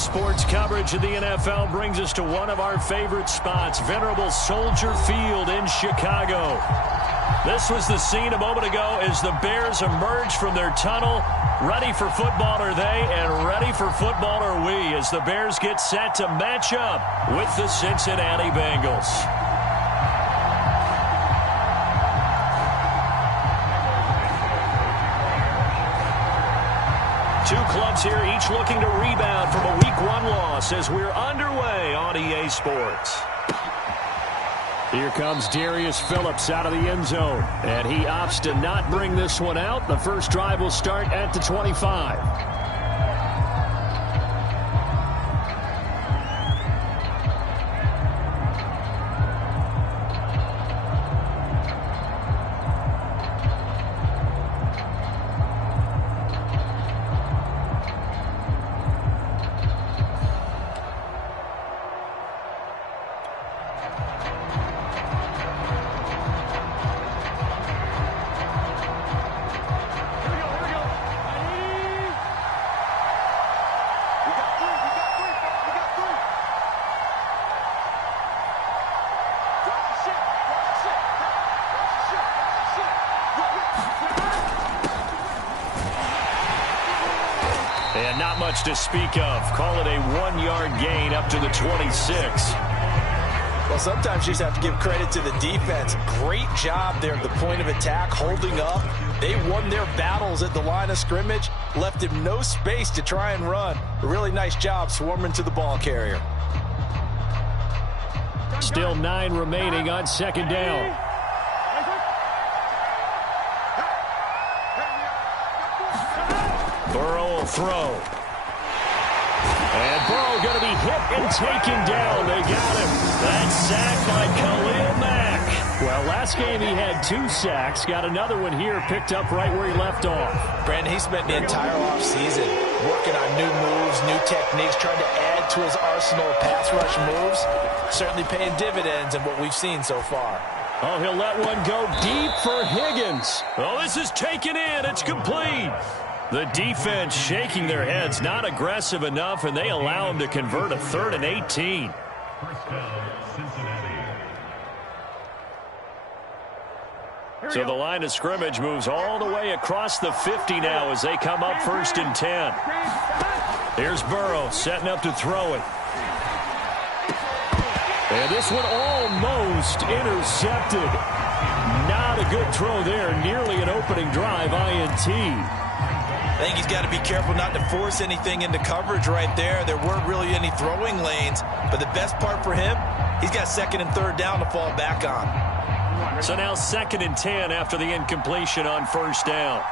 Sports coverage of the NFL brings us to one of our favorite spots, venerable Soldier Field in Chicago. This was the scene a moment ago as the Bears emerged from their tunnel. Ready for football are they, and ready for football are we, as the Bears get set to match up with the Cincinnati Bengals. Two clubs here, each looking to rebound from a Week 1 loss as we're underway on EA Sports. Here comes Darius Phillips out of the end zone, and he opts to not bring this one out. The first drive will start at the 25. And not much to speak of. Call it a 1-yard gain up to the 26. Well, sometimes you just have to give credit to the defense. Great job there at the point of attack, holding up. They won their battles at the line of scrimmage, left him no space to try and run. A really nice job swarming to the ball carrier. Still 9 remaining on second down. Burrow will throw. And Burrow going to be hit and taken down. They got him. That's sacked by Khalil Mack. Well, last game he had 2 sacks. Got another one here picked up right where he left off. Brandon, he spent the entire offseason working on new moves, new techniques, trying to add to his arsenal of pass rush moves. Certainly paying dividends in what we've seen so far. Oh, he'll let one go deep for Higgins. Oh, this is taken in. It's complete. The defense shaking their heads, not aggressive enough, and they allow him to convert a 3rd and 18. So the line of scrimmage moves all the way across the 50 now as they come up 1st and 10. Here's Burrow setting up to throw it. And this one almost intercepted. Not a good throw there. Nearly an opening drive INT. I think he's got to be careful not to force anything into coverage right there. There weren't really any throwing lanes. But the best part for him, he's got 2nd and 3rd down to fall back on. So now 2nd and 10 after the incompletion on 1st down.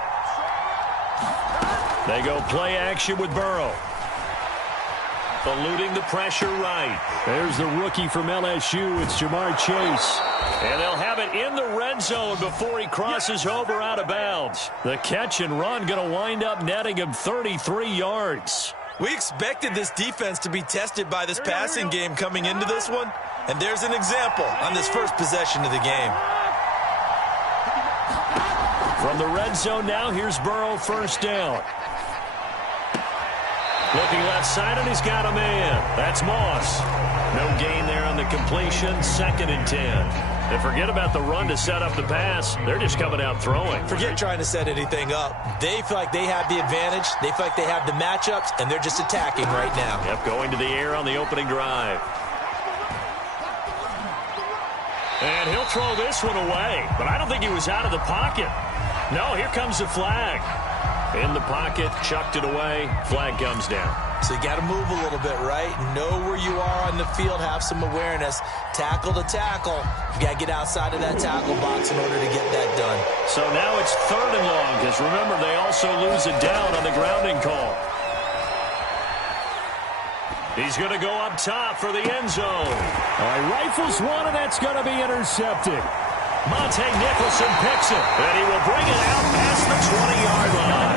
They go play action with Burrow. Eluding the pressure right. There's the rookie from LSU. It's Jamar Chase. And they'll have it in the red zone before he crosses over out of bounds. The catch and run going to wind up netting him 33 yards. We expected this defense to be tested by this passing game coming into this one. And there's an example on this first possession of the game. From the red zone now, here's Burrow 1st down. Looking left side, and he's got a man. That's Moss. No gain there on the completion. 2nd and 10. And forget about the run to set up the pass. They're just coming out throwing. Forget trying to set anything up. They feel like they have the advantage. They feel like they have the matchups, and they're just attacking right now. Yep, going to the air on the opening drive. And he'll throw this one away. But I don't think he was out of the pocket. No, here comes the flag. In the pocket, chucked it away. Flag comes down. So you got to move a little bit, right? Know where you are on the field, have some awareness. Tackle to tackle. You got to get outside of that tackle box in order to get that done. So now it's 3rd and long, because remember, they also lose it down on the grounding call. He's going to go up top for the end zone. All right, rifles one, and that's going to be intercepted. Monte Nicholson picks it, and he will bring it out past the 20-yard line.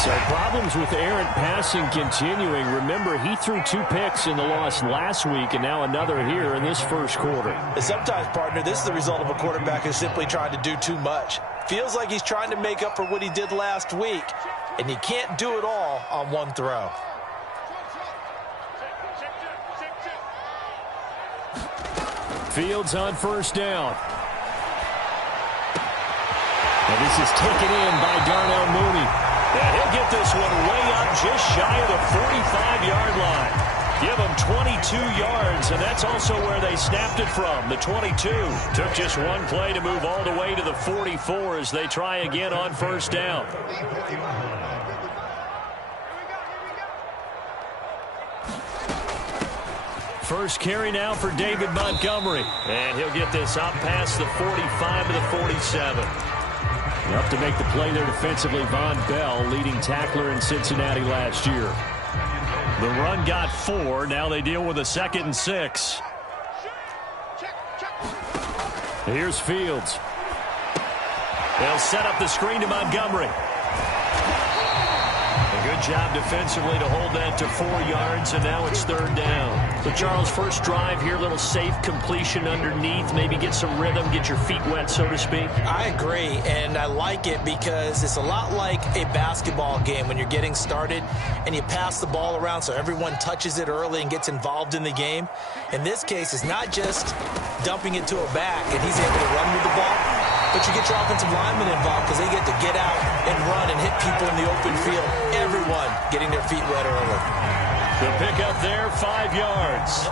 So problems with errant passing continuing. Remember, he threw 2 picks in the loss last week, and now another here in this first quarter. And sometimes, partner, this is the result of a quarterback who's simply trying to do too much. Feels like he's trying to make up for what he did last week, and you can't do it all on one throw. Fields on first down. And this is taken in by Darnell Mooney. And he'll get this one way up just shy of the 45-yard line. Give them 22 yards, and that's also where they snapped it from, the 22. Took just one play to move all the way to the 44 as they try again on first down. First carry now for David Montgomery. And he'll get this up past the 45 to the 47. Up to make the play there defensively, Von Bell, leading tackler in Cincinnati last year. The run got 4. Now they deal with a 2nd and 6. Here's Fields. They'll set up the screen to Montgomery. A good job defensively to hold that to 4 yards, and now it's 3rd down. So, Charles, first drive here, little safe completion underneath, maybe get some rhythm, get your feet wet, so to speak. I agree, and I like it because it's a lot like a basketball game when you're getting started and you pass the ball around so everyone touches it early and gets involved in the game. In this case, it's not just dumping it to a back and he's able to run with the ball, but you get your offensive linemen involved because they get to get out and run and hit people in the open field. Everyone getting their feet wet early. The pickup there, 5 yards.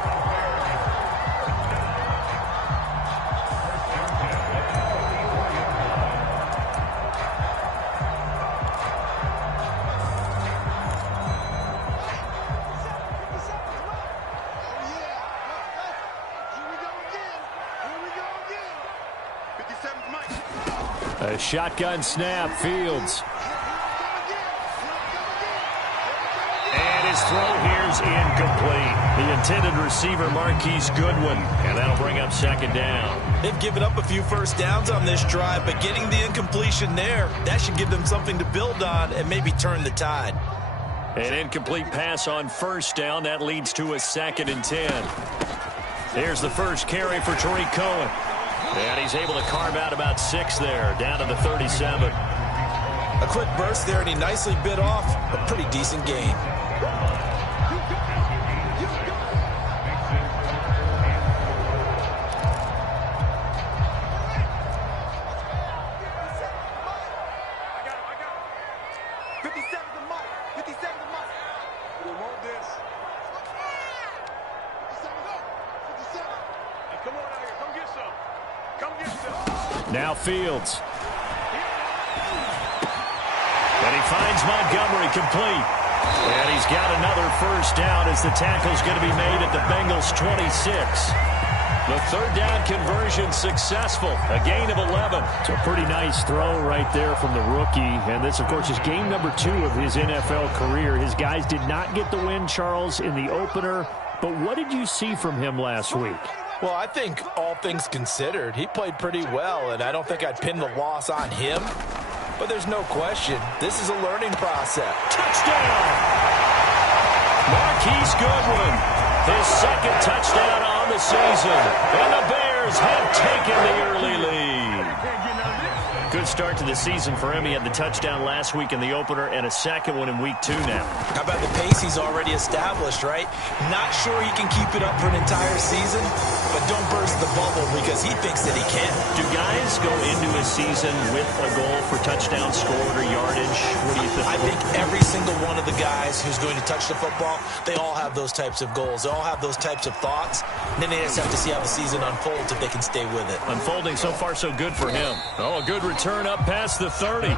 A shotgun snap, Fields. And his throw here's incomplete. The intended receiver, Marquise Goodwin. And that'll bring up 2nd down. They've given up a few first downs on this drive, but getting the incompletion there, that should give them something to build on and maybe turn the tide. An incomplete pass on first down. That leads to a 2nd and 10. Here's the first carry for Tariq Cohen. And he's able to carve out about 6 there, down to the 37. A quick burst there, and he nicely bit off a pretty decent gain. Now Fields. And he finds Montgomery complete. And he's got another first down as the tackle's going to be made at the Bengals' 26. The 3rd down conversion successful. A gain of 11. It's a pretty nice throw right there from the rookie. And this, of course, is game number 2 of his NFL career. His guys did not get the win, Charles, in the opener. But what did you see from him last week? Well, I think all things considered, he played pretty well, and I don't think I'd pin the loss on him. But there's no question, this is a learning process. Touchdown! Marquise Goodwin, his 2nd touchdown on the season. And the Bears have taken the early lead. Good start to the season for him. He had the touchdown last week in the opener and a 2nd one in week 2 now. How about the pace he's already established, right? Not sure he can keep it up for an entire season, but don't burst the bubble because he thinks that he can. Do guys go into a season with a goal for touchdown scored or yardage? What do you think? I think every single one of the guys who's going to touch the football, they all have those types of goals. They all have those types of thoughts. And then they just have to see how the season unfolds if they can stay with it. Unfolding so far so good for him. Oh, a good return up past the 30.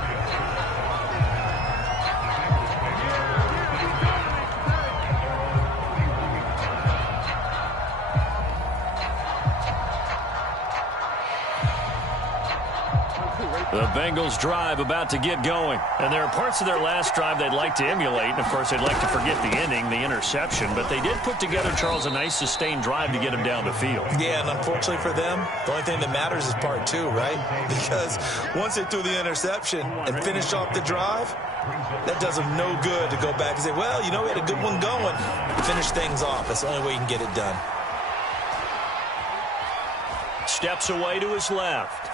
The Bengals drive about to get going. And there are parts of their last drive they'd like to emulate. And, of course, they'd like to forget the ending, the interception. But they did put together, Charles, a nice sustained drive to get them down the field. Yeah, and unfortunately for them, the only thing that matters is part 2, right? Because once they threw the interception and finished off the drive, that does them no good to go back and say, well, you know, we had a good one going. Finish things off. That's the only way you can get it done. Steps away to his left.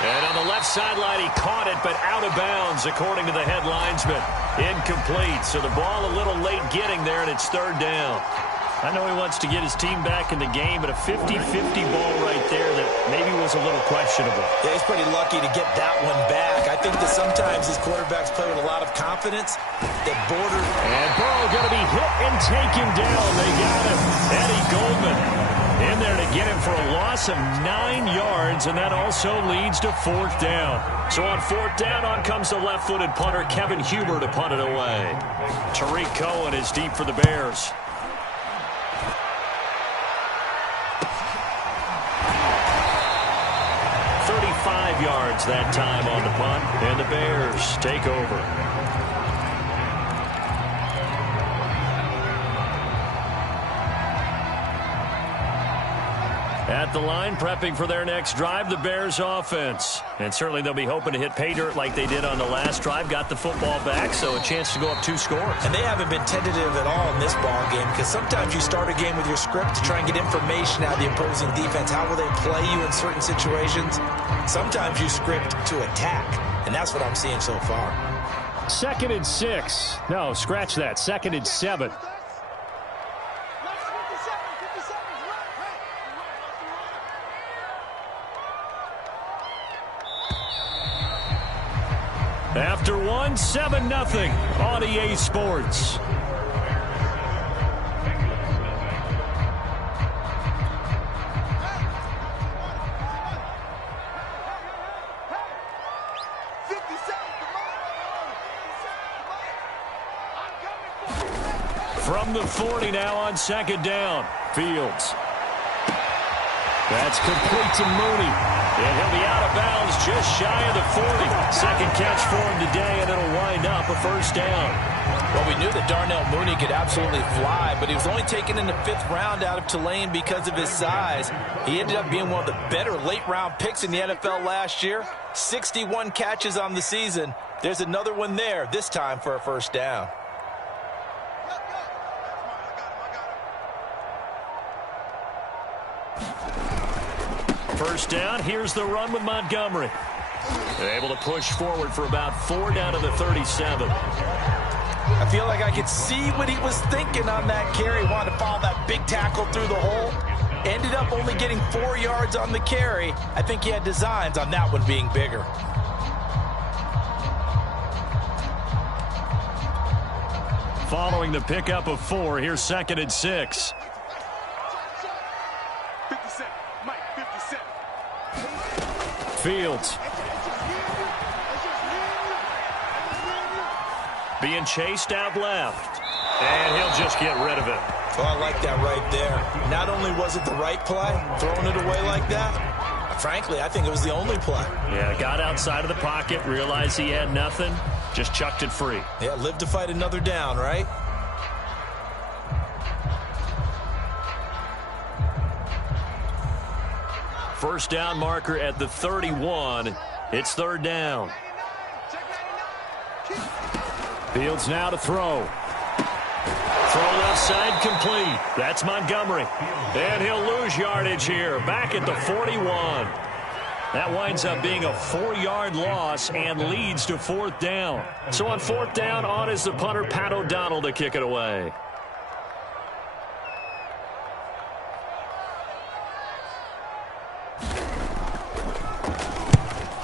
And on the left sideline, he caught it, but out of bounds, according to the head linesman. Incomplete, so the ball a little late getting there, and it's 3rd down. I know he wants to get his team back in the game, but a 50-50 ball right there that maybe was a little questionable. Yeah, he's pretty lucky to get that one back. I think that sometimes these quarterbacks play with a lot of confidence that border. And Burrow going to be hit and taken down. They got him. Eddie Goldman in there to get him for a loss of 9 yards, and that also leads to 4th down. So on 4th down, on comes the left-footed punter, Kevin Huber, to punt it away. Tariq Cohen is deep for the Bears. 35 yards that time on the punt, and the Bears take over. At the line, prepping for their next drive, the Bears offense. And certainly they'll be hoping to hit pay dirt like they did on the last drive. Got the football back, so a chance to go up 2 scores. And they haven't been tentative at all in this ball game, because sometimes you start a game with your script to try and get information out of the opposing defense. How will they play you in certain situations? Sometimes you script to attack, and that's what I'm seeing so far. 2nd and 6. No, scratch that. 2nd and 7. After 1, 7-0 on EA Sports. From the 40 now on 2nd down. Fields. That's complete to Mooney. And he'll be out of bounds just shy of the 40. 2nd catch for him today, and it'll wind up a 1st down. Well, we knew that Darnell Mooney could absolutely fly, but he was only taken in the 5th round out of Tulane because of his size. He ended up being one of the better late-round picks in the NFL last year. 61 catches on the season. There's another one there, this time for a 1st down. First down, here's the run with Montgomery. They're able to push forward for about 4 down to the 37. I feel like I could see what he was thinking on that carry. Wanted to follow that big tackle through the hole. Ended up only getting 4 yards on the carry. I think he had designs on that one being bigger. Following the pickup of 4, here's 2nd and 6. Fields. Being chased out left. And he'll just get rid of it. Oh, I like that right there. Not only was it the right play, throwing it away like that, frankly, I think it was the only play. Yeah, got outside of the pocket, realized he had nothing, just chucked it free. Yeah, live to fight another down, right? First down marker at the 31. It's 3rd down. Fields now to throw. Throw left side complete. That's Montgomery. And he'll lose yardage here. Back at the 41. That winds up being a 4-yard loss and leads to 4th down. So on 4th down, on is the punter, Pat O'Donnell, to kick it away.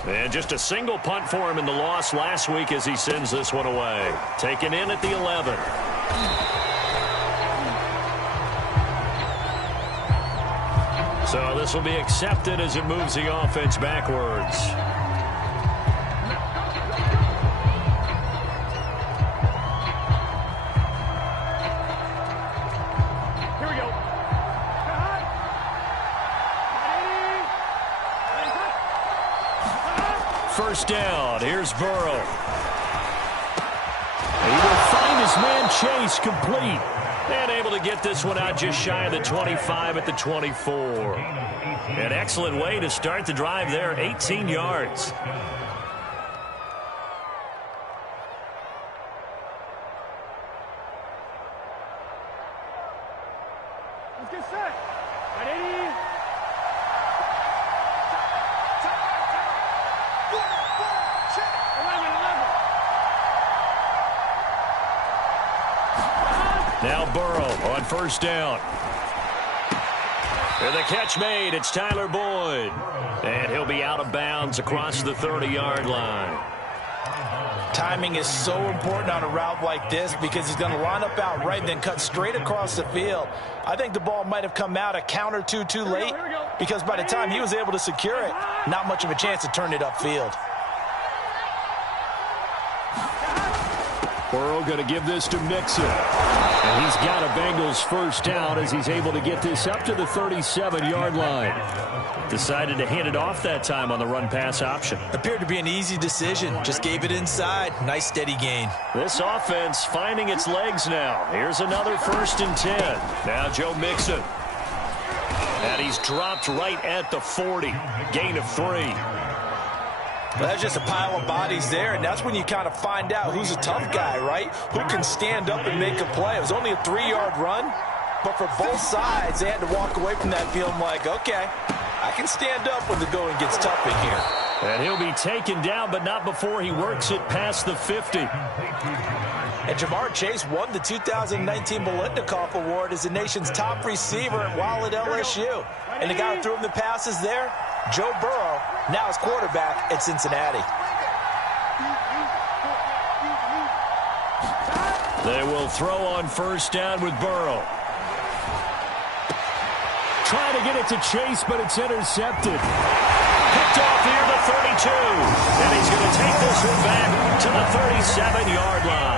And just a single punt for him in the loss last week as he sends this one away. Taken in at the 11. So this will be accepted as it moves the offense backwards. Here we go. First down. Here's Burrow. He will find his man Chase complete. And able to get this one out just shy of the 25 at the 24. An excellent way to start the drive there, 18 yards. Let's get set. Ready? Check. 11. Now Burrow on first down. And the catch made. It's Tyler Boyd. And he'll be out of bounds across the 30-yard line. Timing is so important on a route like this because he's going to line up out right and then cut straight across the field. I think the ball might have come out a count or two too late because by the time he was able to secure it, not much of a chance to turn it upfield. Burrow going to give this to Mixon. And he's got a Bengals first down as he's able to get this up to the 37-yard line. Decided to hand it off that time on the run-pass option. Appeared to be an easy decision. Just gave it inside. Nice steady gain. This offense finding its legs now. Here's another 1st and 10. Now Joe Mixon. And he's dropped right at the 40. Gain of 3. Well, that's just a pile of bodies there, and that's when you kind of find out who's a tough guy, right? Who can stand up and make a play. It was only a 3-yard run, but for both sides, they had to walk away from that feeling like, okay, I can stand up when the going gets tough in here. And he'll be taken down, but not before he works it past the 50. And Jamar Chase won the 2019 Biletnikoff Award as the nation's top receiver while at LSU. And the guy who threw him the passes there, Joe Burrow, now is quarterback at Cincinnati. They will throw on first down with Burrow. Trying to get it to Chase, but it's intercepted. Picked off here to 32. And he's going to take this one back to the 37-yard line.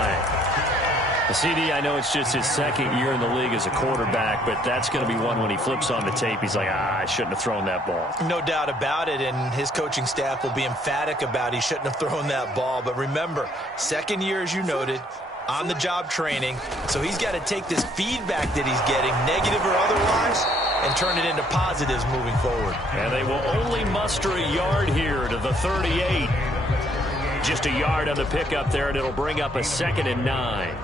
CD, I know it's just his 2nd year in the league as a quarterback, but that's going to be one when he flips on the tape, he's like, I shouldn't have thrown that ball. No doubt about it, and his coaching staff will be emphatic about he shouldn't have thrown that ball. But remember, 2nd year, as you noted, on-the-job training, so he's got to take this feedback that he's getting, negative or otherwise, and turn it into positives moving forward. And they will only muster a yard here to the 38. Just a yard on the pickup there, and it'll bring up a 2nd and 9.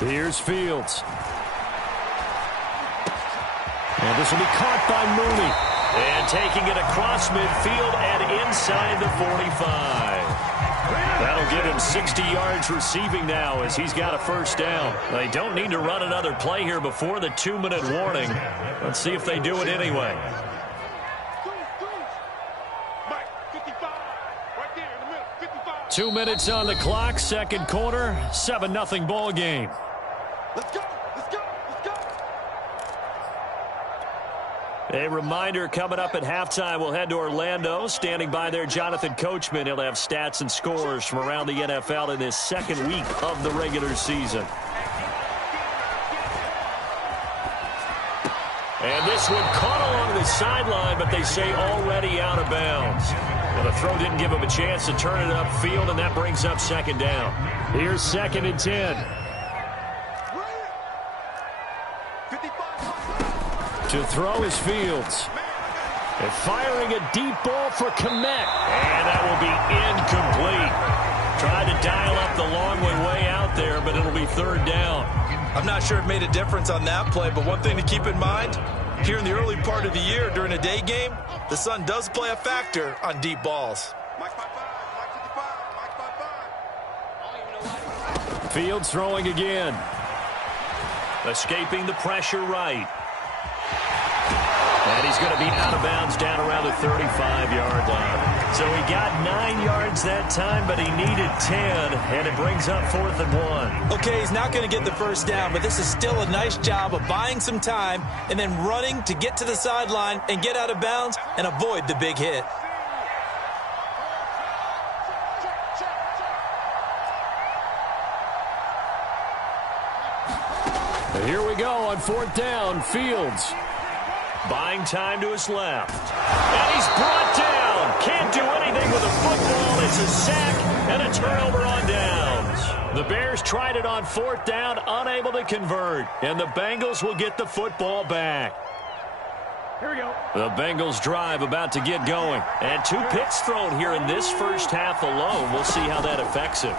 Here's Fields. And this will be caught by Mooney. And taking it across midfield and inside the 45. That'll give him 60 yards receiving now as he's got a first down. They don't need to run another play here before the 2-minute warning. Let's see if they do it anyway. Right 2 minutes on the clock, 2nd quarter, 7-0 ball game. Let's go. A reminder coming up at halftime, we'll head to Orlando. Standing by there, Jonathan Coachman. He'll have stats and scores from around the NFL in this 2nd week of the regular season. And this one caught along the sideline, but they say already out of bounds. Well, the throw didn't give him a chance to turn it upfield, and that brings up 2nd down. Here's 2nd and 10. To throw is Fields. And firing a deep ball for Kmet. And that will be incomplete. Tried to dial up the long way out there, but it'll be 3rd down. I'm not sure it made a difference on that play, but one thing to keep in mind, here in the early part of the year during a day game, the sun does play a factor on deep balls. Fields throwing again. Escaping the pressure right. And he's going to be out of bounds down around the 35-yard line. So he got 9 yards that time, but he needed 10, and it brings up 4th and 1. Okay, he's not going to get the first down, but this is still a nice job of buying some time and then running to get to the sideline and get out of bounds and avoid the big hit. And here we go on 4th down. Fields buying time to his left. And he's brought down. Can't do anything with a football. It's a sack and a turnover on downs. The Bears tried it on 4th down, unable to convert. And the Bengals will get the football back. Here we go. The Bengals drive about to get going. And 2 picks thrown here in this first half alone. We'll see how that affects him.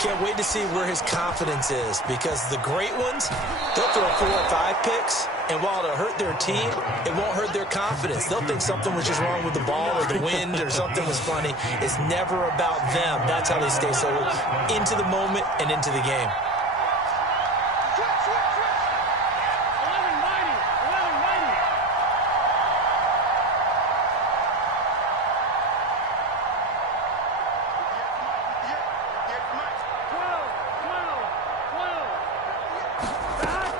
Can't wait to see where his confidence is, because the great ones, they'll throw 4 or 5 picks, and while it'll hurt their team, it won't hurt their confidence. They'll think something was just wrong with the ball or the wind or something was funny. It's never about them. That's how they stay so into the moment and into the game.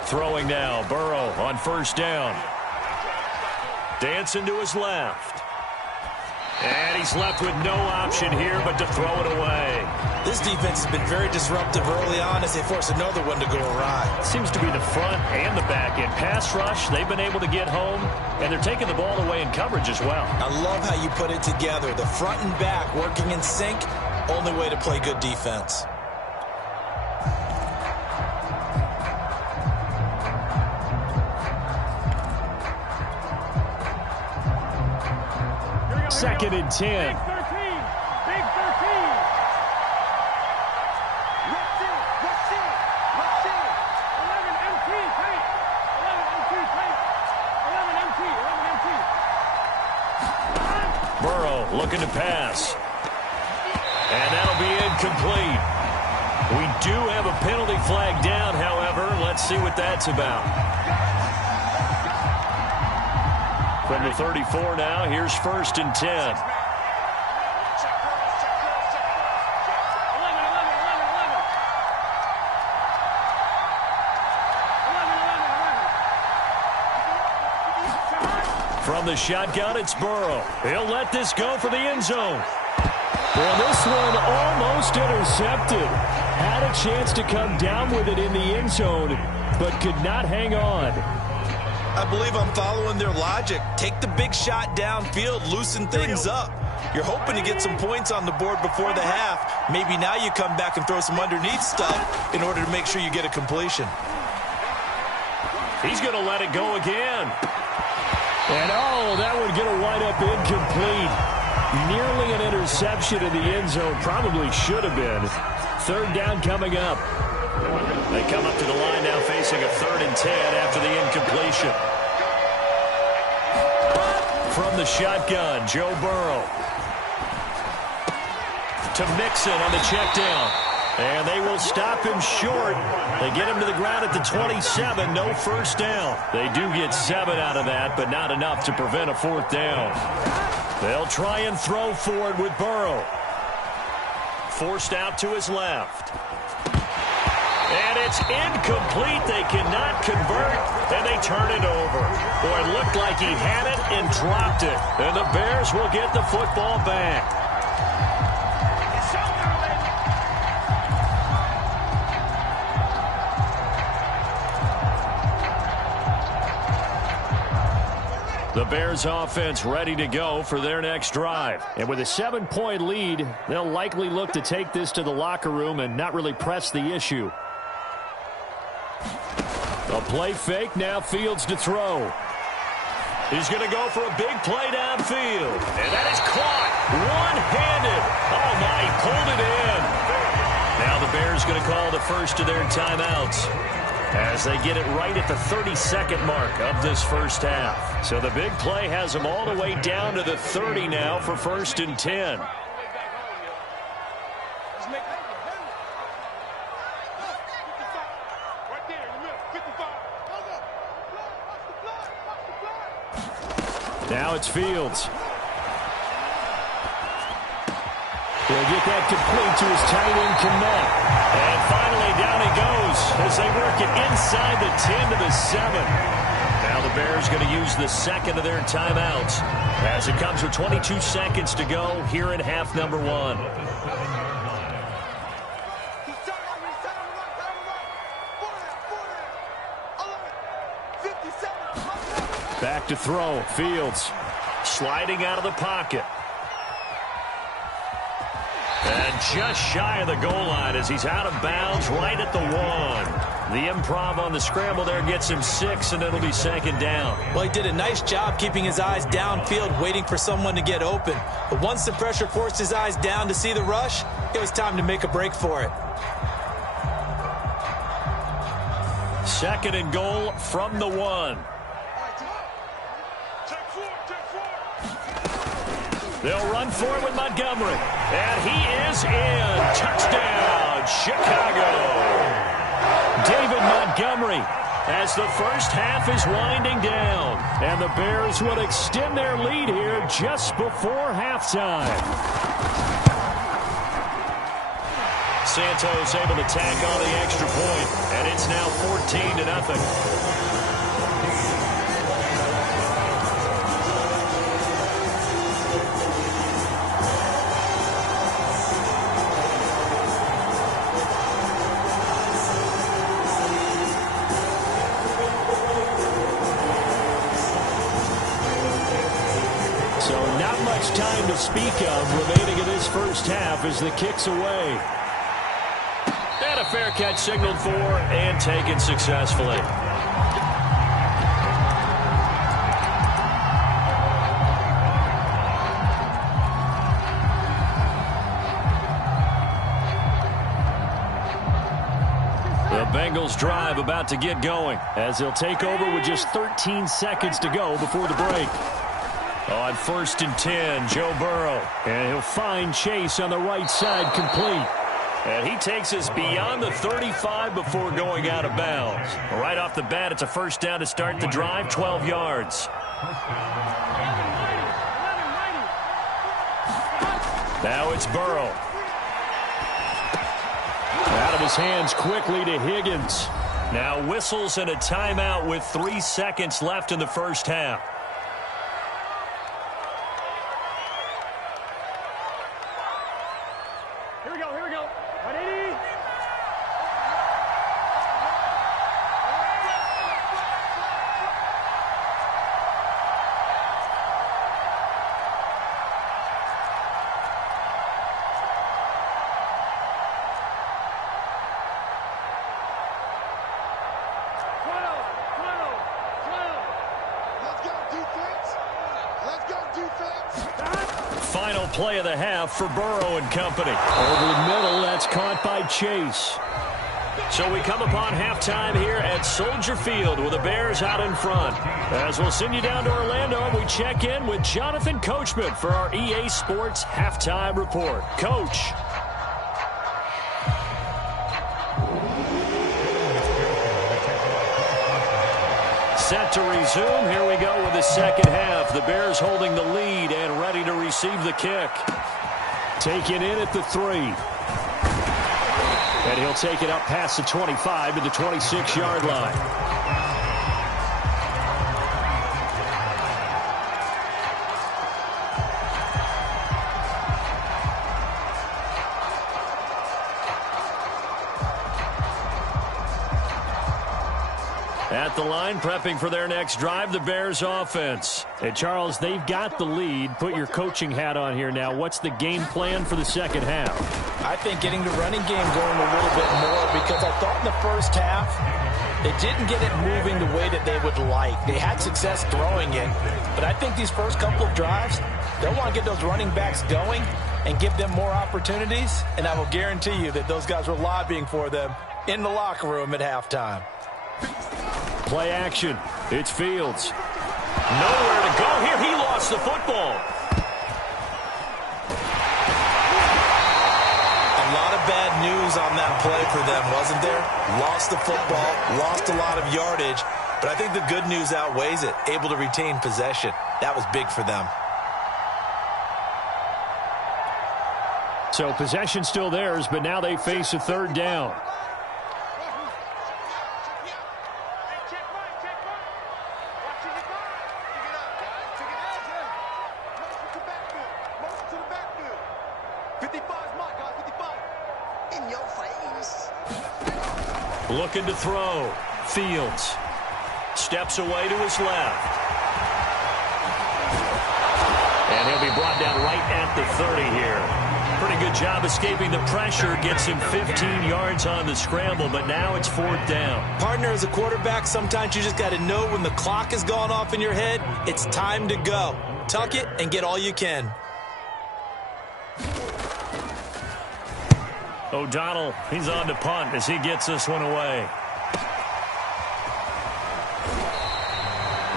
Throwing now, Burrow on first down. Dancing to his left. And he's left with no option here but to throw it away. This defense has been very disruptive early on as they force another one to go awry. Seems to be the front and the back end. Pass rush, they've been able to get home, and they're taking the ball away in coverage as well. I love how you put it together. The front and back working in sync, only way to play good defense. Second and 10. Big 13. Big 13. Let's see. 11 MT, tight. 11 MT, tight. 11 MT. Burrow looking to pass. And that'll be incomplete. We do have a penalty flag down, however. Let's see what that's about. From the 34 now, here's first and 10. 11. From the shotgun, it's Burrow. He'll let this go for the end zone. Well, this one almost intercepted. Had a chance to come down with it in the end zone, but could not hang on. I believe I'm following their logic. Take the big shot downfield, loosen things up. You're hoping to get some points on the board before the half. Maybe now you come back and throw some underneath stuff in order to make sure you get a completion. He's going to let it go again. And, that would get a wind-up incomplete. Nearly an interception in the end zone. Probably should have been. Third down coming up. They come up to the line now facing a 3rd and 10 after the incompletion. From the shotgun, Joe Burrow. To Mixon on the check down. And they will stop him short. They get him to the ground at the 27. No first down. They do get 7 out of that, but not enough to prevent a 4th down. They'll try and throw for it with Burrow. Forced out to his left. And it's incomplete. They cannot convert, and they turn it over. Boy, it looked like he had it and dropped it. And the Bears will get the football back. The Bears offense ready to go for their next drive. And with a 7-point lead, they'll likely look to take this to the locker room and not really press the issue. A play fake, now Fields to throw. He's going to go for a big play downfield. And that is caught one-handed. Oh, my, he pulled it in. Now the Bears going to call the first of their timeouts as they get it right at the 32nd mark of this first half. So the big play has them all the way down to the 30 now for 1st and 10. Now it's Fields. He'll get that complete to his tight end, Connect. And finally down he goes as they work it inside the 10 to the 7. Now the Bears going to use the second of their timeouts as it comes with 22 seconds to go here in half number 1. Back to throw. Fields sliding out of the pocket. And just shy of the goal line as he's out of bounds right at the 1. The improv on the scramble there gets him 6, and it'll be 2nd down. Well, he did a nice job keeping his eyes downfield, waiting for someone to get open. But once the pressure forced his eyes down to see the rush, it was time to make a break for it. Second and goal from the 1. They'll run for it with Montgomery. And he is in. Touchdown, Chicago. David Montgomery, as the first half is winding down. And the Bears will extend their lead here just before halftime. Santos able to tack on the extra point, and it's now 14-0. So not much time to speak of remaining in this first half as the kick's away. And a fair catch signaled for and taken successfully. The Bengals drive about to get going as they'll take over with just 13 seconds to go before the break. On 1st and 10, Joe Burrow. And he'll find Chase on the right side complete. And he takes us beyond the 35 before going out of bounds. Right off the bat, it's a first down to start the drive, 12 yards. Now it's Burrow. Out of his hands quickly to Higgins. Now whistles and a timeout with 3 seconds left in the first half. Final play of the half for Burrow and company. Over the middle, that's caught by Chase. So we come upon halftime here at Soldier Field with the Bears out in front. As we'll send you down to Orlando, we check in with Jonathan Coachman for our EA Sports Halftime Report. Coach. Set to resume. Here we go with the second half. The Bears holding the lead and ready to receive the kick. Taken in at the 3. And he'll take it up past the 25 to the 26-yard line. At the line, prepping for their next drive, the Bears offense. And Charles, they've got the lead. Put your coaching hat on here now. What's the game plan for the second half? I think getting the running game going a little bit more, because I thought in the first half they didn't get it moving the way that they would like. They had success throwing it, but I think these first couple of drives, they'll want to get those running backs going and give them more opportunities, and I will guarantee you that those guys were lobbying for them in the locker room at halftime. Play action. It's Fields. Nowhere to go here. He lost the football. A lot of bad news on that play for them, wasn't there? Lost the football, lost a lot of yardage, but I think the good news outweighs it. Able to retain possession. That was big for them. So possession still theirs, but now they face a third down. Looking to throw. Fields steps away to his left. And he'll be brought down right at the 30 here. Pretty good job escaping the pressure. Gets him 15 yards on the scramble, but now it's 4th down. Partner, as a quarterback, sometimes you just got to know when the clock has gone off in your head, it's time to go. Tuck it and get all you can. O'Donnell, he's on to punt as he gets this one away.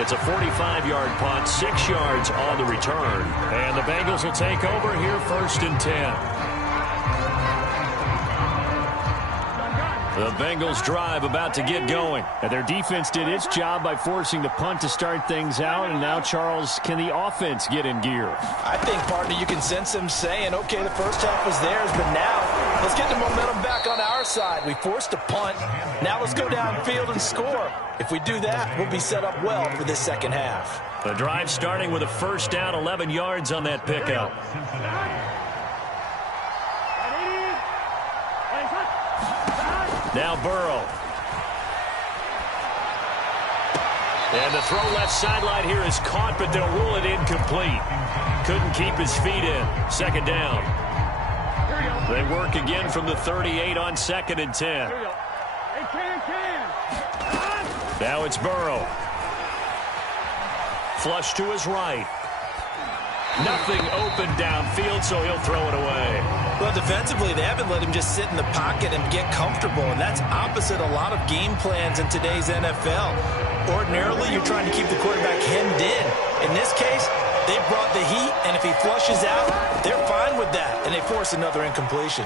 It's a 45-yard punt, 6 yards on the return. And the Bengals will take over here 1st and 10. The Bengals drive about to get going. And their defense did its job by forcing the punt to start things out. And now, Charles, can the offense get in gear? I think, partner, you can sense them saying, okay, the first half was theirs, but now let's get the momentum back on our side. We forced a punt. Now let's go downfield and score. If we do that, we'll be set up well for this second half. The drive starting with a first down, 11 yards on that pickup. Now Burrow. And the throw left sideline here is caught, but they'll rule it incomplete. Couldn't keep his feet in. 2nd down. They work again from the 38 on 2nd and 10. Now it's Burrow. Flush to his right. Nothing open downfield, so he'll throw it away. Well, defensively, they haven't let him just sit in the pocket and get comfortable, and that's opposite a lot of game plans in today's NFL. Ordinarily, you're trying to keep the quarterback hemmed in. In this case, they brought the heat, and if he flushes out, they're fine with that, and they force another incompletion.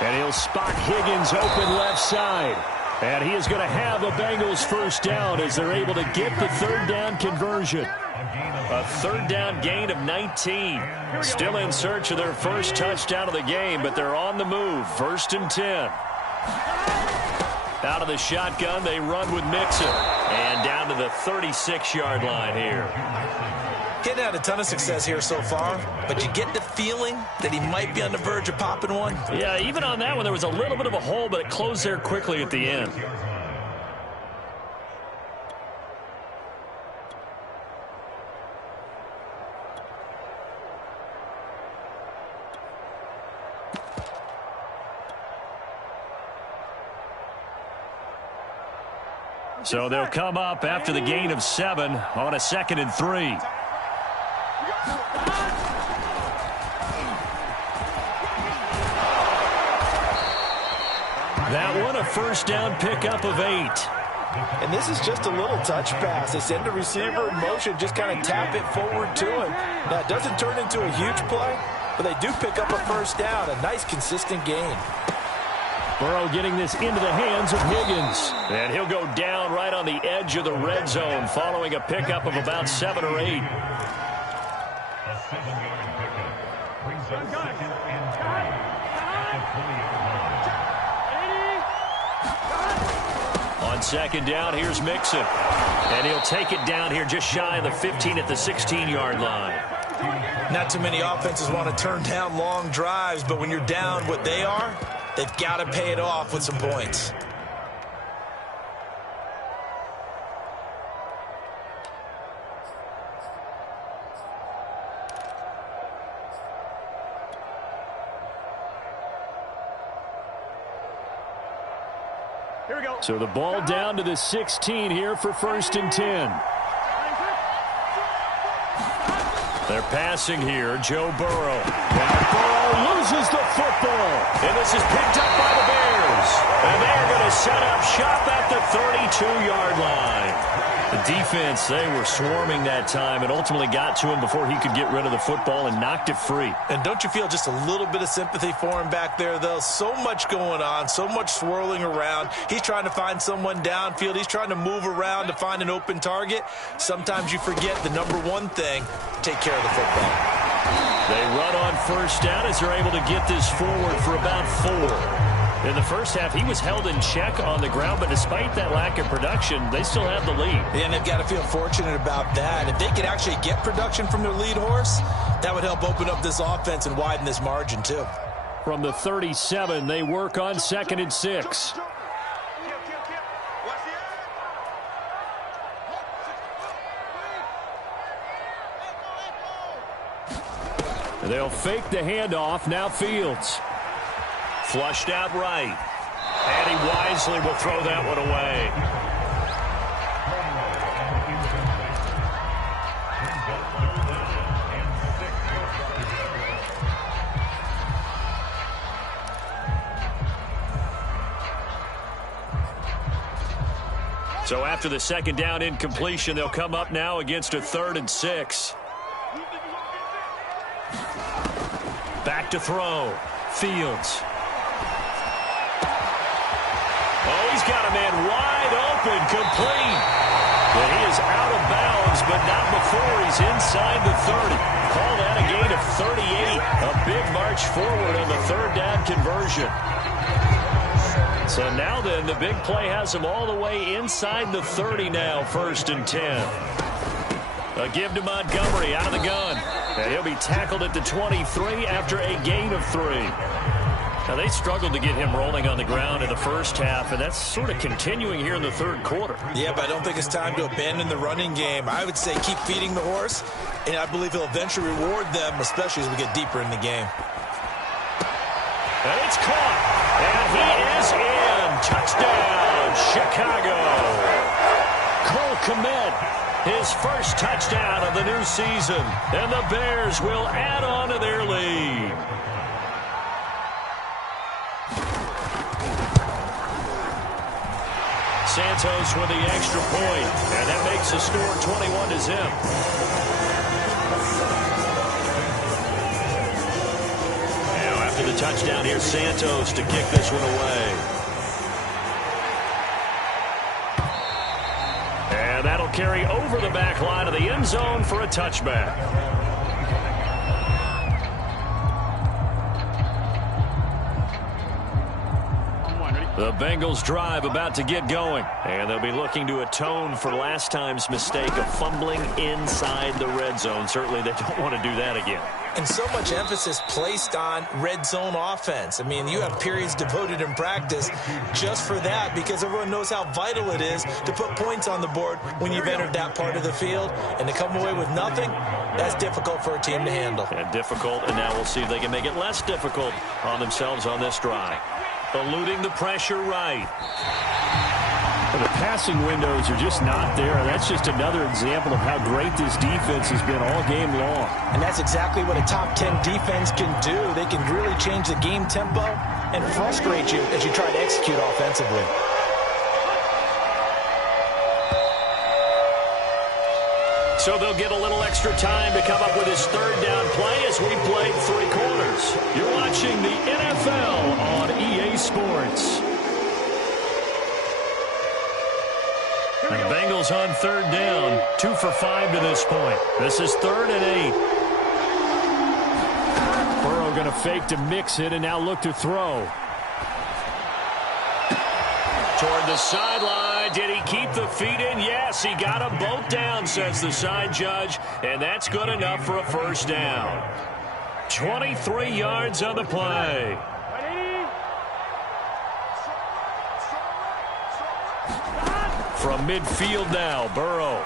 And he'll spot Higgins open left side. And he is going to have the Bengals first down as they're able to get the 3rd down conversion. A 3rd down gain of 19. Still in search of their first touchdown of the game, but they're on the move. 1st and 10. Out of the shotgun, they run with Mixon. And down to the 36-yard line here. Getting had a ton of success here so far, but you get the feeling that he might be on the verge of popping one. Yeah, even on that one, there was a little bit of a hole, but it closed there quickly at the end. So they'll come up after the gain of 7 on a 2nd and 3. That one, a first down pickup of 8. And this is just a little touch pass. They send the receiver in motion, just kind of tap it forward to him. Now, it doesn't turn into a huge play, but they do pick up a first down, a nice, consistent gain. Burrow getting this into the hands of Higgins. And he'll go down right on the edge of the red zone following a pickup of about 7 or 8. On 2nd down, here's Mixon. And he'll take it down here just shy of the 15 at the 16-yard line. Not too many offenses want to turn down long drives, but when you're down what they are, they've got to pay it off with some points. Here we go. So the ball down to the 16 here for 1st and 10. They're passing here, Joe Burrow. Now Burrow loses the football. And this is picked up by the Bears. And they're going to set up shop at the 32-yard line. The defense, they were swarming that time and ultimately got to him before he could get rid of the football and knocked it free. And don't you feel just a little bit of sympathy for him back there, though? So much going on, so much swirling around. He's trying to find someone downfield. He's trying to move around to find an open target. Sometimes you forget the number one thing, take care of the football. They run on first down as they're able to get this forward for about 4. In the first half, he was held in check on the ground, but despite that lack of production, they still have the lead. And they've got to feel fortunate about that. If they could actually get production from their lead horse, that would help open up this offense and widen this margin, too. From the 37, they work on 2nd and 6. They'll fake the handoff. Now Fields. Flushed out right. And he wisely will throw that one away. So after the second down incompletion, they'll come up now against a 3rd and 6. Back to throw. Fields. Oh, he's got a man wide open, complete. But he is out of bounds, but not before he's inside the 30. Call that a gain of 38. A big march forward on the 3rd down conversion. So now then, the big play has him all the way inside the 30 now, 1st and 10. A give to Montgomery out of the gun. And he'll be tackled at the 23 after a gain of 3. Now, they struggled to get him rolling on the ground in the first half, and that's sort of continuing here in the 3rd quarter. Yeah, but I don't think it's time to abandon the running game. I would say keep feeding the horse, and I believe he'll eventually reward them, especially as we get deeper in the game. And it's caught. And he is in. Touchdown, Chicago. Cole Kmet, his first touchdown of the new season. And the Bears will add on to their lead. Santos with the extra point, and that makes the score 21-0. Now after the touchdown, here's Santos to kick this one away. And that'll carry over the back line of the end zone for a touchback. The Bengals drive about to get going, and they'll be looking to atone for last time's mistake of fumbling inside the red zone. Certainly they don't want to do that again. And so much emphasis placed on red zone offense. I mean, you have periods devoted in practice just for that because everyone knows how vital it is to put points on the board when you've entered that part of the field. And to come away with nothing, that's difficult for a team to handle. And difficult, and now we'll see if they can make it less difficult on themselves on this drive. Eluding the pressure right. Well, the passing windows are just not there. That's just another example of how great this defense has been all game long. And that's exactly what a top 10 defense can do. They can really change the game tempo and frustrate you as you try to execute offensively. So they'll get a little extra time to come up with his 3rd down play as we played 3 quarters. You're watching the NFL on EA Sports. The Bengals on 3rd down, 2 for 5 to this point. This is 3rd and 8. Burrow going to fake to mix it and now look to throw. Toward the sideline. Did he keep the feet in? Yes, he got them both down, says the side judge, and that's good enough for a 1st down. 23 yards on the play. From midfield now, Burrow.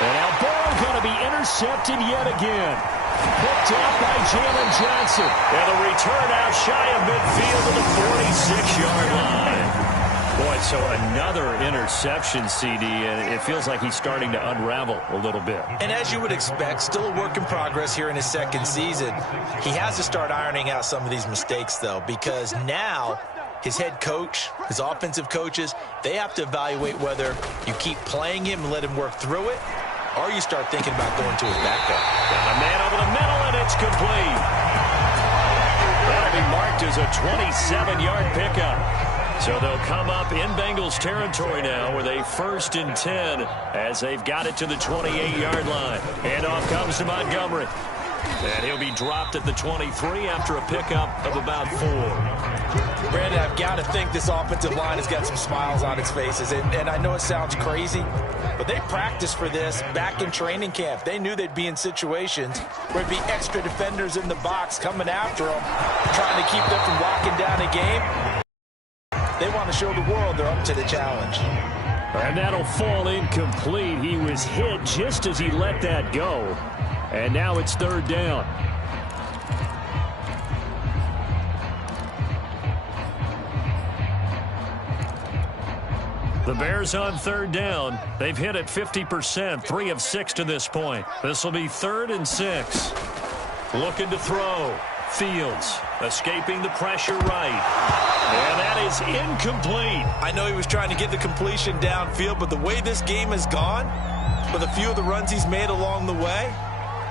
And now Burrow going to be intercepted yet again. Picked off by Jalen Johnson. And a return out shy of midfield to the 46-yard line. Boy, so another interception, CD, and it feels like he's starting to unravel a little bit. And as you would expect, still a work in progress here in his 2nd season. He has to start ironing out some of these mistakes, though, because now his head coach, his offensive coaches, they have to evaluate whether you keep playing him and let him work through it, or you start thinking about going to his backup. Got a man over the middle, and it's complete. That'll be marked as a 27-yard pickup. So they'll come up in Bengals territory now with a 1st and 10 as they've got it to the 28-yard line. Handoff comes to Montgomery. And he'll be dropped at the 23 after a pickup of about 4. Brandon, I've got to think this offensive line has got some smiles on its faces. And I know it sounds crazy, but they practiced for this back in training camp. They knew they'd be in situations where there'd be extra defenders in the box coming after them, trying to keep them from locking down a game. They want to show the world they're up to the challenge. And that'll fall incomplete. He was hit just as he let that go. And now it's 3rd down. The Bears on 3rd down. They've hit it 50%, 3 of 6 to this point. This will be 3rd and 6. Looking to throw. Fields. Escaping the pressure right. And that is incomplete. I know he was trying to get the completion downfield, but the way this game has gone, with a few of the runs he's made along the way,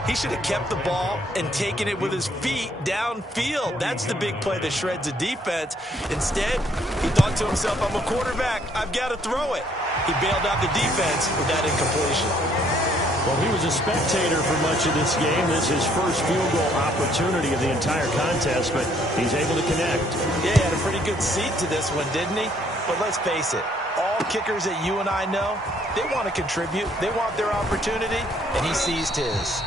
he should have kept the ball and taken it with his feet downfield. That's the big play that shreds a defense. Instead, he thought to himself, I'm a quarterback, I've got to throw it. He bailed out the defense with that incompletion. Well, he was a spectator for much of this game. This is his first field goal opportunity of the entire contest, but he's able to connect. Yeah, he had a pretty good seat to this one, didn't he? But let's face it, all kickers that you and I know, they want to contribute. They want their opportunity, and he seized his.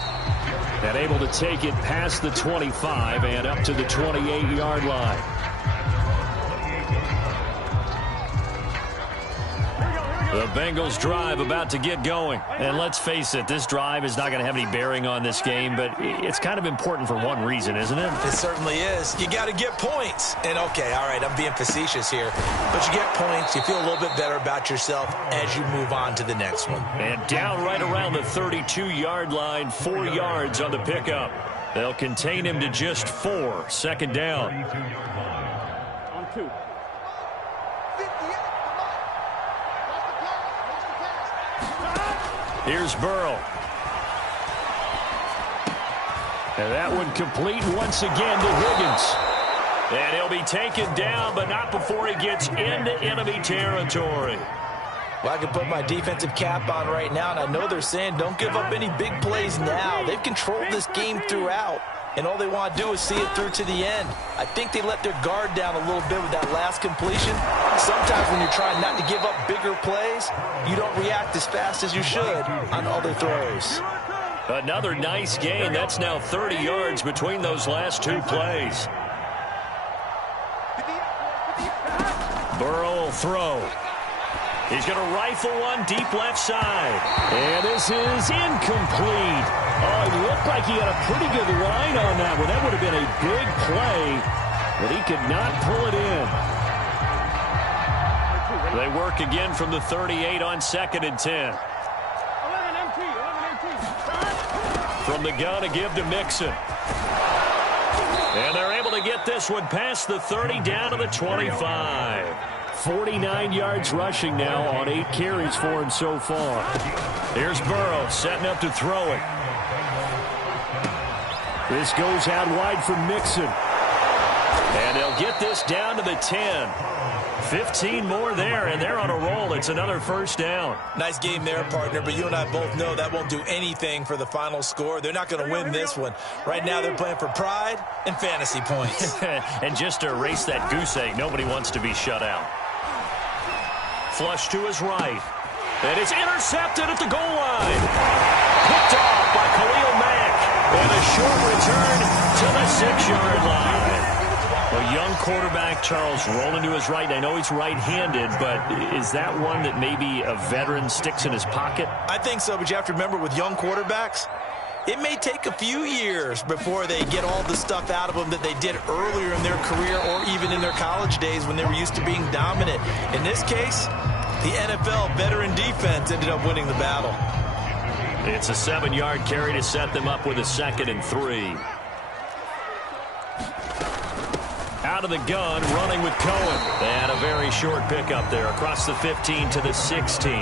And able to take it past the 25 and up to the 28-yard line. The Bengals drive about to get going. And let's face it, this drive is not going to have any bearing on this game, but it's kind of important for one reason, isn't it? It certainly is. You got to get points. And okay, all right, I'm being facetious here, but you get points, you feel a little bit better about yourself as you move on to the next one. And down right around the 32-yard line, 4 yards on the pickup. They'll contain him to just 4. Second down. On 2. Here's Burrow. And that one complete once again to Higgins. And he'll be taken down, but not before he gets into enemy territory. Well, I can put my defensive cap on right now, and I know they're saying don't give up any big plays now. They've controlled this game throughout, and all they want to do is see it through to the end. I think they let their guard down a little bit with that last completion. Sometimes when you're trying not to give up bigger plays, you don't react as fast as you should on other throws. Another nice gain. That's now 30 yards between those last 2 plays. Burrow will throw. He's going to rifle one deep left side. And this is incomplete. Oh, it looked like he had a pretty good line on that one. That would have been a big play, but he could not pull it in. They work again from the 38 on 2nd and 10. From the gun, a give to Mixon. And they're able to get this one past the 30 down to the 25. 49 yards rushing now on 8 carries for him so far. Here's Burrow setting up to throw it. This goes out wide for Mixon. And they'll get this down to the 10. 15 more there, and they're on a roll. It's another first down. Nice game there, partner, but you and I both know that won't do anything for the final score. They're not going to win this one. Right now they're playing for pride and fantasy points. And just to erase that goose egg, nobody wants to be shut out. Flush to his right. And it's intercepted at the goal line. Picked off by Khalil Mack. And a short return to the 6-yard line. A young quarterback, Charles, rolling to his right. I know he's right-handed, but is that one that maybe a veteran sticks in his pocket? I think so, but you have to remember with young quarterbacks, it may take a few years before they get all the stuff out of them that they did earlier in their career or even in their college days when they were used to being dominant. In this case, the NFL veteran defense ended up winning the battle. It's a 7-yard carry to set them up with a 2nd and 3. Out of the gun, running with Cohen. And a very short pickup there across the 15 to the 16.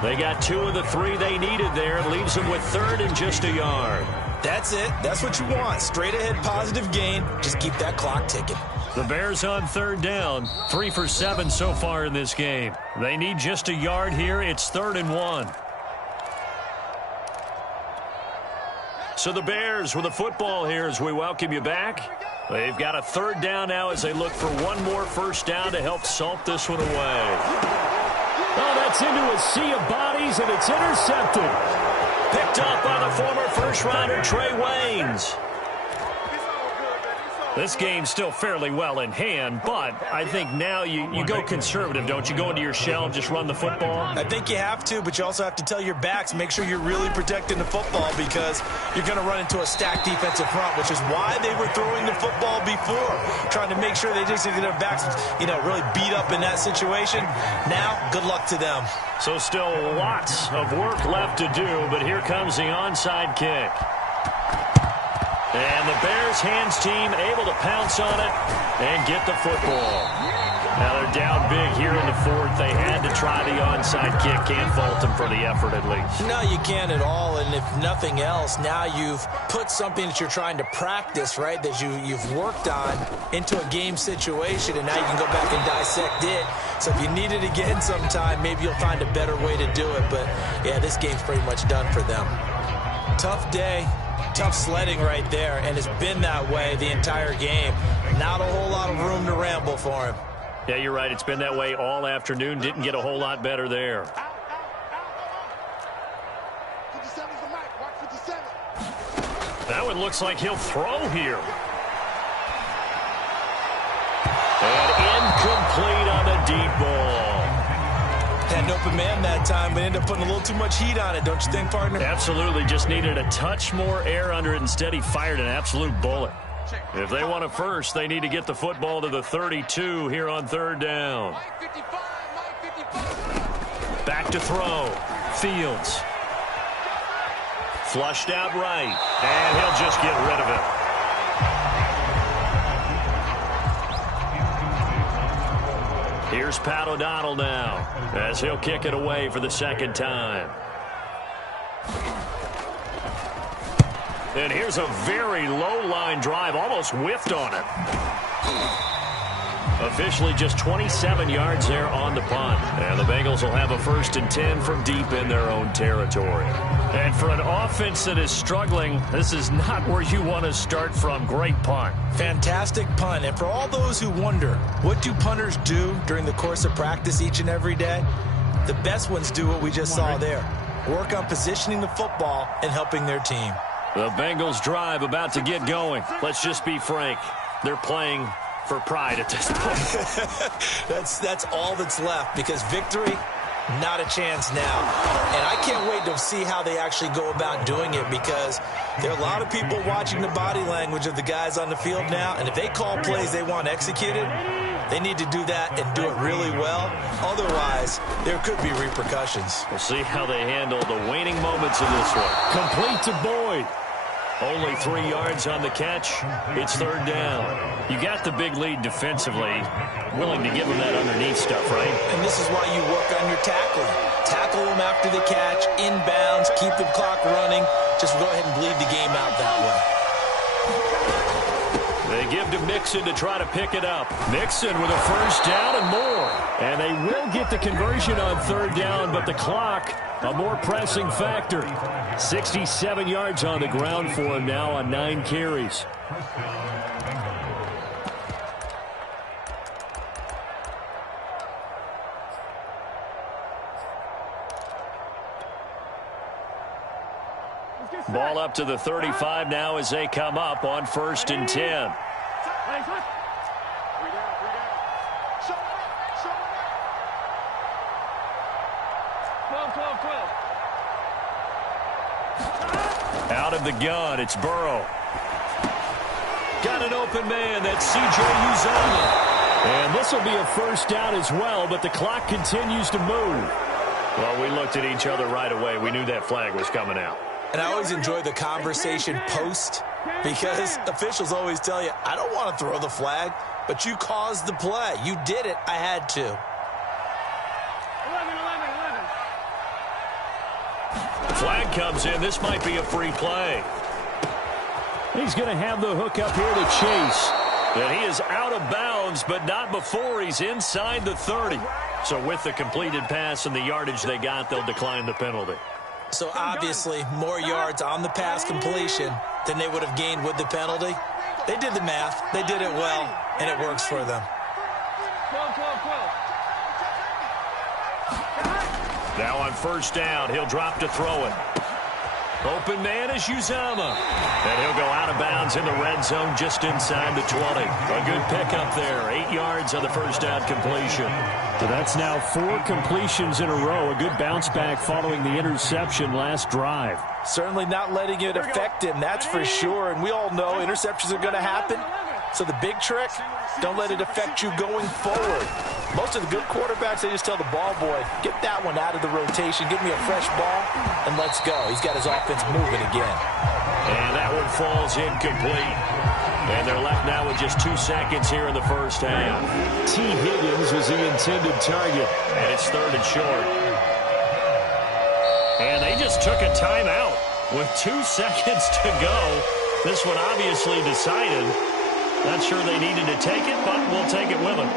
They got 2 of the 3 they needed there. Leaves them with 3rd and just a yard. That's it. That's what you want. Straight ahead positive gain. Just keep that clock ticking. The Bears on 3rd down. 3 for 7 so far in this game. They need just a yard here. It's 3rd and 1. So the Bears with the football here as we welcome you back. They've got a 3rd down now as they look for one more first down to help salt this one away. Oh, that's into a sea of bodies, and it's intercepted. Picked up by the former first-rounder Trey Waynes. This game's still fairly well in hand, but I think now you go conservative, don't you? Go into your shell and just run the football? I think you have to, but you also have to tell your backs, make sure you're really protecting the football because you're going to run into a stacked defensive front, which is why they were throwing the football before, trying to make sure they just get their backs, really beat up in that situation. Now, good luck to them. So still lots of work left to do, but here comes the onside kick. And the Bears hands team able to pounce on it and get the football. Now they're down big here in the fourth. They had to try the onside kick. Can't fault them for the effort at least. No, you can't at all. And if nothing else, now you've put something that you're trying to practice, right, that you've worked on into a game situation, and now you can go back and dissect it. So if you need it again sometime, maybe you'll find a better way to do it. But, yeah, this game's pretty much done for them. Tough day. Tough sledding right there, and it's been that way the entire game. Not a whole lot of room to ramble for him. Yeah, you're right. It's been that way all afternoon. Didn't get a whole lot better there. That one looks like he'll throw here. And incomplete on the deep ball. Had an open man that time, but ended up putting a little too much heat on it, don't you think, partner? Absolutely. Just needed a touch more air under it. Instead, he fired an absolute bullet. If they want it first, they need to get the football to the 32 here on third down. Back to throw. Fields. Flushed out right. And he'll just get rid of it. Here's Pat O'Donnell now as he'll kick it away for the second time. And here's a very low-line drive, almost whiffed on it. Officially just 27 yards there on the punt. And the Bengals will have a 1st and 10 from deep in their own territory. And for an offense that is struggling, this is not where you want to start from. Great punt. Fantastic punt. And for all those who wonder, what do punters do during the course of practice each and every day? The best ones do what we just saw there. Work on positioning the football and helping their team. The Bengals drive about to get going. Let's just be frank. They're playing for pride at this point. That's all that's left, because victory, not a chance now. And I can't wait to see how they actually go about doing it, because there are a lot of people watching the body language of the guys on the field now, and if they call plays they want executed, they need to do that and do it really well. Otherwise, there could be repercussions. We'll see how they handle the waning moments of this one. Complete to Boyd. Only 3 yards on the catch. It's third down. You got the big lead defensively. Willing to give them that underneath stuff, right? And this is why you work on your tackling. Tackle them after the catch, inbounds, keep the clock running. Just go ahead and bleed the game out that way. They give to Mixon to try to pick it up. Mixon with a first down and more. And they will get the conversion on third down, but the clock, a more pressing factor. 67 yards on the ground for him now on 9 carries. Ball up to the 35 now as they come up on 1st and 10. Out of the gun, it's Burrow. Got an open man, that's C.J. Uzomah. And this will be a first down as well, but the clock continues to move. Well, we looked at each other right away. We knew that flag was coming out. And I always enjoy the conversation post, because officials always tell you, I don't want to throw the flag, but you caused the play. You did it. I had to. 11. Flag comes in. This might be a free play. He's going to have the hook up here to Chase. And he is out of bounds, but not before he's inside the 30. So with the completed pass and the yardage they got, they'll decline the penalty. So obviously more yards on the pass completion than they would have gained with the penalty. They did the math. They did it well, and it works for them. 12. Now on first down, he'll drop to throw it. Open man is Uzomah. And he'll go out of bounds in the red zone just inside the 20. A good pickup there. 8 yards on the first down completion. So that's now 4 completions in a row. A good bounce back following the interception last drive. Certainly not letting it affect him, that's for sure. And we all know interceptions are going to happen. So the big trick, don't let it affect you going forward. Most of the good quarterbacks, they just tell the ball boy, get that one out of the rotation, give me a fresh ball, and let's go. He's got his offense moving again. And that one falls incomplete. And they're left now with just 2 seconds here in the first half. T. Higgins was the intended target. And it's 3rd and short. And they just took a timeout with 2 seconds to go. This one obviously decided. Not sure they needed to take it, but we'll take it with them.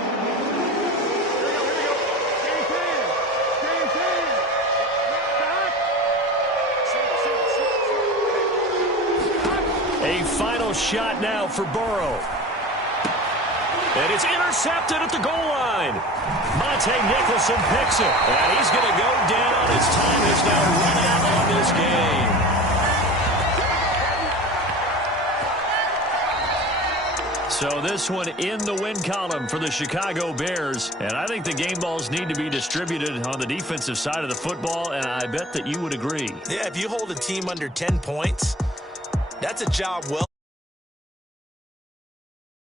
A final shot now for Burrow. And it's intercepted at the goal line. Monte Nicholson picks it. And he's going to go down. His time is now run out on this game. So this one in the win column for the Chicago Bears. And I think the game balls need to be distributed on the defensive side of the football, and I bet that you would agree. Yeah, if you hold a team under 10 points, that's a job well